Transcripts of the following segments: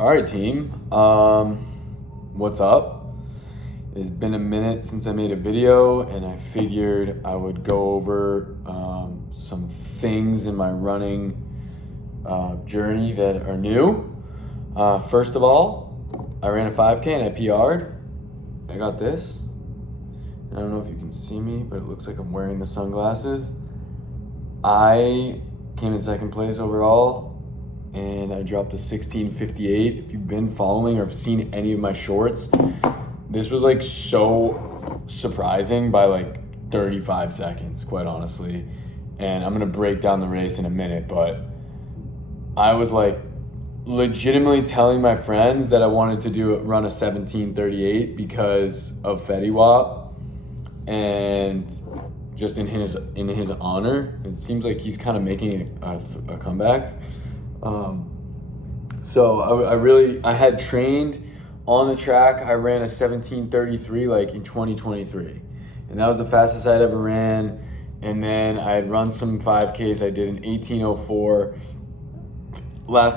All right, team. What's up? It's been a minute since I made a video, and I figured I would go over some things in my running journey that are new. First of all, I ran a 5K and I PR'd. I got this. I don't know if you can see me, but it looks like I'm wearing the sunglasses. I came in second place overall, and I dropped a 16:58. If you've been following or have seen any of my shorts, this was like so surprising by like 35 seconds, quite honestly. And I'm gonna break down the race in a minute, but I was like legitimately telling my friends that I wanted to run a 17:38 because of Fetty Wap, and just in his honor. It seems like he's kind of making a comeback. So I had trained on the track. I ran a 17:33 like in 2023, and that was the fastest I'd ever ran. And then I had run some 5Ks. I did an 18:04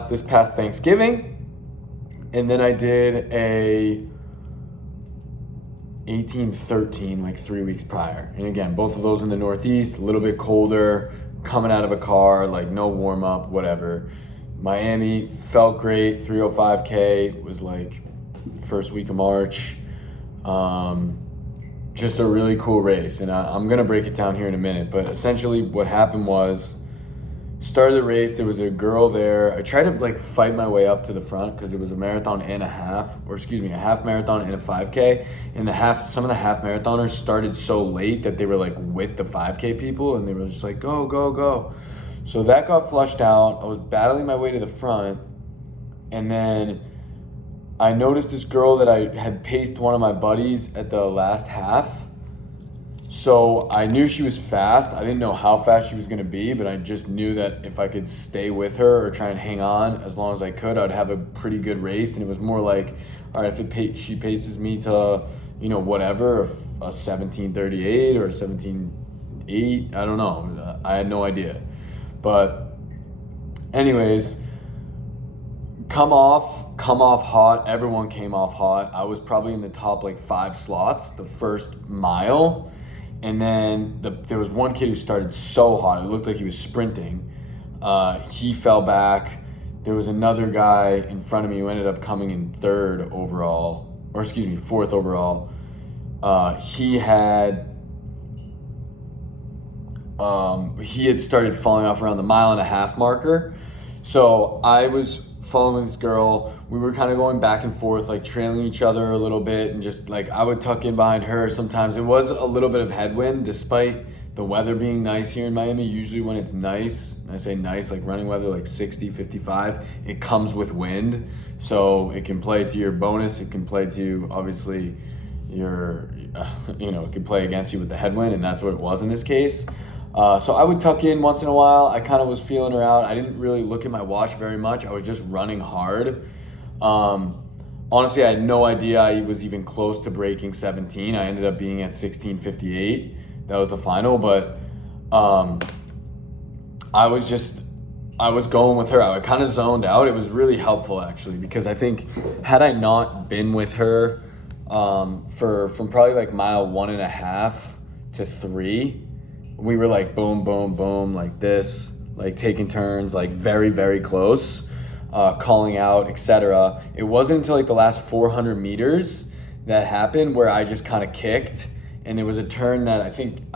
this past Thanksgiving, and then I did a 18:13 like 3 weeks prior. And again, both of those in the Northeast, a little bit colder, coming out of a car, like no warm up, whatever. Miami felt great. 305K was like first week of March. Just a really cool race, and I'm gonna break it down here in a minute. But essentially, what happened was, started the race. There was a girl there. I tried to like fight my way up to the front because it was a marathon and a half, a half marathon and a 5K. And some of the half marathoners started so late that they were like with the 5K people, and they were just like, go, go, go. So that got flushed out. I was battling my way to the front, and then I noticed this girl that I had paced one of my buddies at the last half. So I knew she was fast. I didn't know how fast she was going to be, but I just knew that if I could stay with her or try and hang on as long as I could, I'd have a pretty good race. And it was more like, all right, if she paces me to, whatever, a 17:38 or a 17:08, I don't know. I had no idea. But anyways, come off hot. Everyone came off hot. I was probably in the top like 5 slots the first mile. And then there was one kid who started so hot, it looked like he was sprinting. He fell back. There was another guy in front of me who ended up coming in fourth overall. He had started falling off around the 1.5 mile marker. So I was following this girl. We were kind of going back and forth, like trailing each other a little bit, and just like I would tuck in behind her sometimes. It was a little bit of headwind despite the weather being nice here in Miami. Usually when it's nice, and I say nice, like running weather, like 60, 55, it comes with wind. So it can play to your bonus. It can play to obviously it can play against you with the headwind, and that's what it was in this case. So I would tuck in once in a while. I kind of was feeling her out. I didn't really look at my watch very much. I was just running hard. Honestly, I had no idea I was even close to breaking 17. I ended up being at 16:58. That was the final, but I was going with her. I kind of zoned out. It was really helpful actually, because I think had I not been with her from probably like mile 1.5 to 3, we were like boom, boom, boom, like this, like taking turns, like very, very close, calling out, etc. It wasn't until like the last 400 meters that happened where I just kind of kicked, and there was a turn that I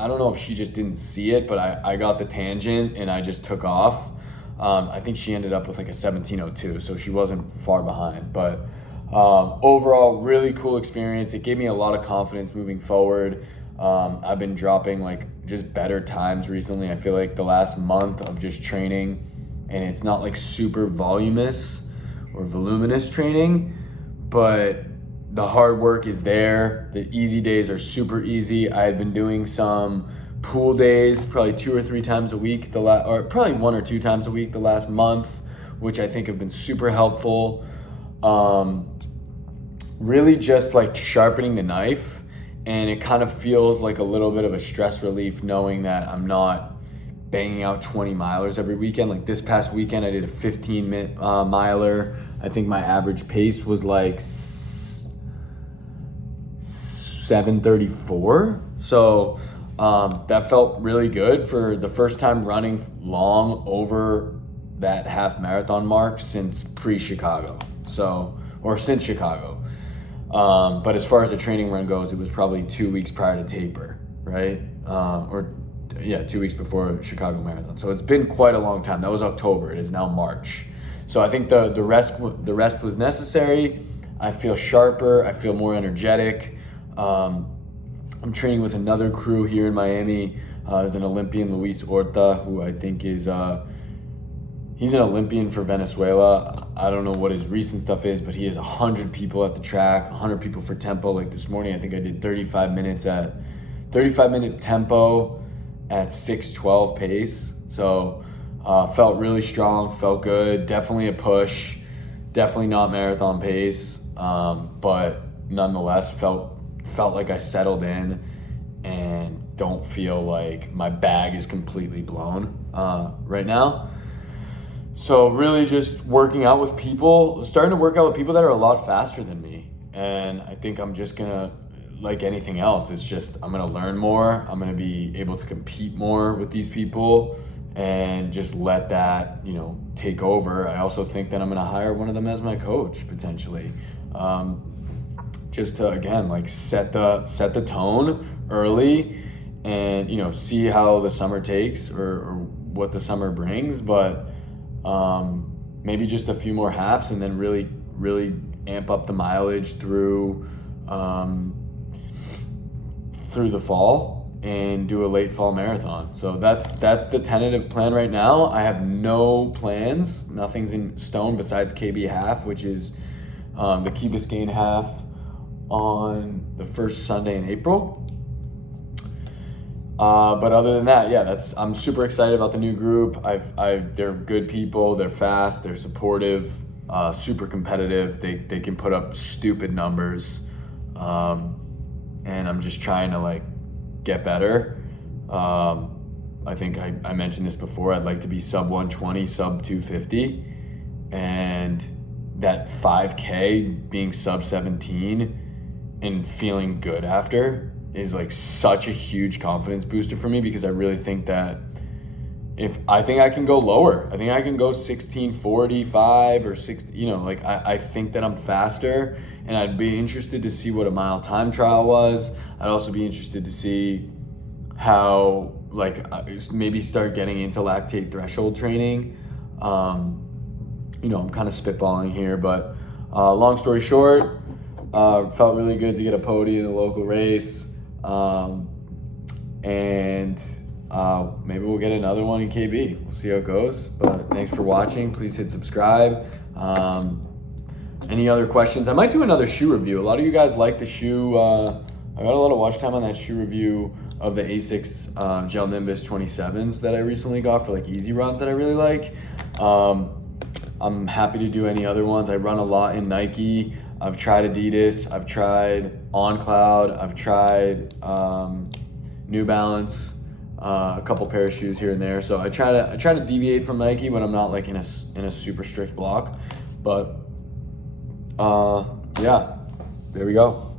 don't know if she just didn't see it, but I got the tangent and I just took off. I think she ended up with like a 17:02, so she wasn't far behind. But overall, really cool experience. It gave me a lot of confidence moving forward. I've been dropping like just better times recently. I feel like the last month of just training, and it's not like super voluminous training, but the hard work is there. The easy days are super easy. I had been doing some pool days probably 2 or 3 times a week, or probably 1 or 2 times a week the last month, which I think have been super helpful. Really just like sharpening the knife. And it kind of feels like a little bit of a stress relief knowing that I'm not banging out 20 milers every weekend. Like this past weekend, I did a 15 miler. I think my average pace was like 7:34. So that felt really good for the first time running long over that half marathon mark since pre-Chicago. So, or since Chicago. But as far as the training run goes, it was probably 2 weeks prior to taper, right? 2 weeks before Chicago Marathon. So it's been quite a long time. That was October. It is now March. So I think the rest was necessary. I feel sharper. I feel more energetic. I'm training with another crew here in Miami. There's an Olympian, Luis Horta, who I think is he's an Olympian for Venezuela. I don't know what his recent stuff is, but he has 100 people at the track, 100 people for tempo. Like this morning, I think I did 35 minute tempo at 6:12 pace. So felt really strong, felt good. Definitely a push, definitely not marathon pace, but nonetheless felt like I settled in and don't feel like my bag is completely blown right now. So really just starting to work out with people that are a lot faster than me. And I think I'm just gonna, like anything else, I'm gonna learn more. I'm gonna be able to compete more with these people and just let that, take over. I also think that I'm gonna hire one of them as my coach potentially. Just to, again, like set the tone early and, see how the summer takes or what the summer brings. But maybe just a few more halves and then really, really amp up the mileage through the fall and do a late fall marathon. So that's the tentative plan right now. I have no plans. Nothing's in stone besides KB half, which is the Key Biscayne half on the first Sunday in April. But other than that, I'm super excited about the new group. They're good people. They're fast. They're supportive. Super competitive. They can put up stupid numbers. And I'm just trying to get better. I think I mentioned this before. I'd like to be sub 120, sub 250, and that 5K being sub 17 and feeling good after is such a huge confidence booster for me, because I really think that I think I can go lower. I think I can go 16:45 or 60, I think that I'm faster, and I'd be interested to see what a mile time trial was. I'd also be interested to see how maybe start getting into lactate threshold training. I'm kind of spitballing here, but long story short, felt really good to get a podium in a local race. And maybe we'll get another one in KB. We'll see how it goes. But thanks for watching. Please hit subscribe. Any other questions? I might do another shoe review. A lot of you guys like the shoe. I got a lot of watch time on that shoe review of the Asics Gel Nimbus 27s that I recently got for easy runs that I really like. I'm happy to do any other ones. I run a lot in Nike. I've tried Adidas. I've tried On Cloud. I've tried New Balance. A couple pair of shoes here and there. So I try to deviate from Nike when I'm not in a super strict block. But there we go.